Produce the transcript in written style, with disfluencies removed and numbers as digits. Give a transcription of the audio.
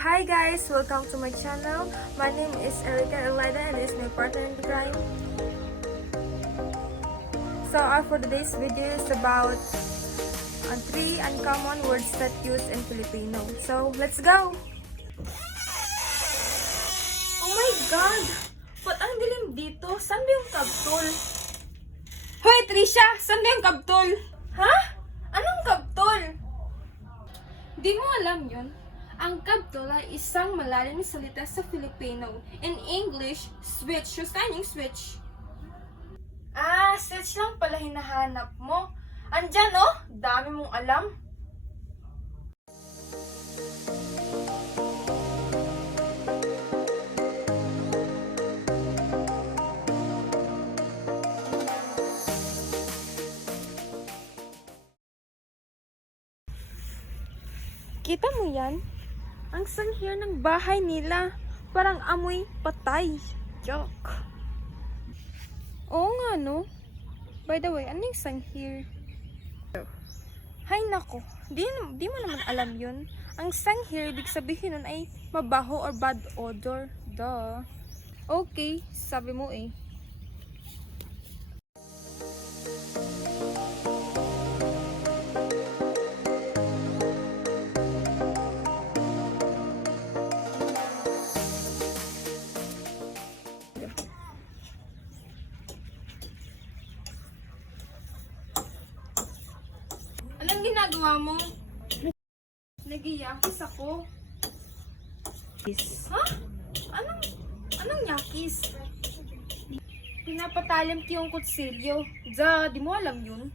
Hi guys! Welcome to my channel. My name is Erica Elida and this is my partner in crime. So for today's video is about 3 uncommon words that used in Filipino. So let's go! Oh my God! Ba't ang dilim dito? Saan ba yung kabtol? Hoy Trisha! Saan ba yung kabtol? Ha? Anong kabtol? Di mo alam yun? Ang kabtol ay isang malalim na salita sa Filipino. In English, switch. So, saan yung switch? Ah, switch lang pala hinahanap mo. Andyan oh, dami mong alam. Kita mo yan? Ang sanghir ng bahay nila. Parang amoy patay. Joke. Oo nga, no? By the way, ano yung sanghir? Hay nako, di mo naman alam yun. Ang sanghir, ibig sabihin nun ay mabaho or bad odor. Duh. Okay, sabi mo eh. Anong ginagawa mo? Nagiyakis ako. Ha? Anong yakis? Pinapatalim ko yung kutsilyo. Di mo alam yun?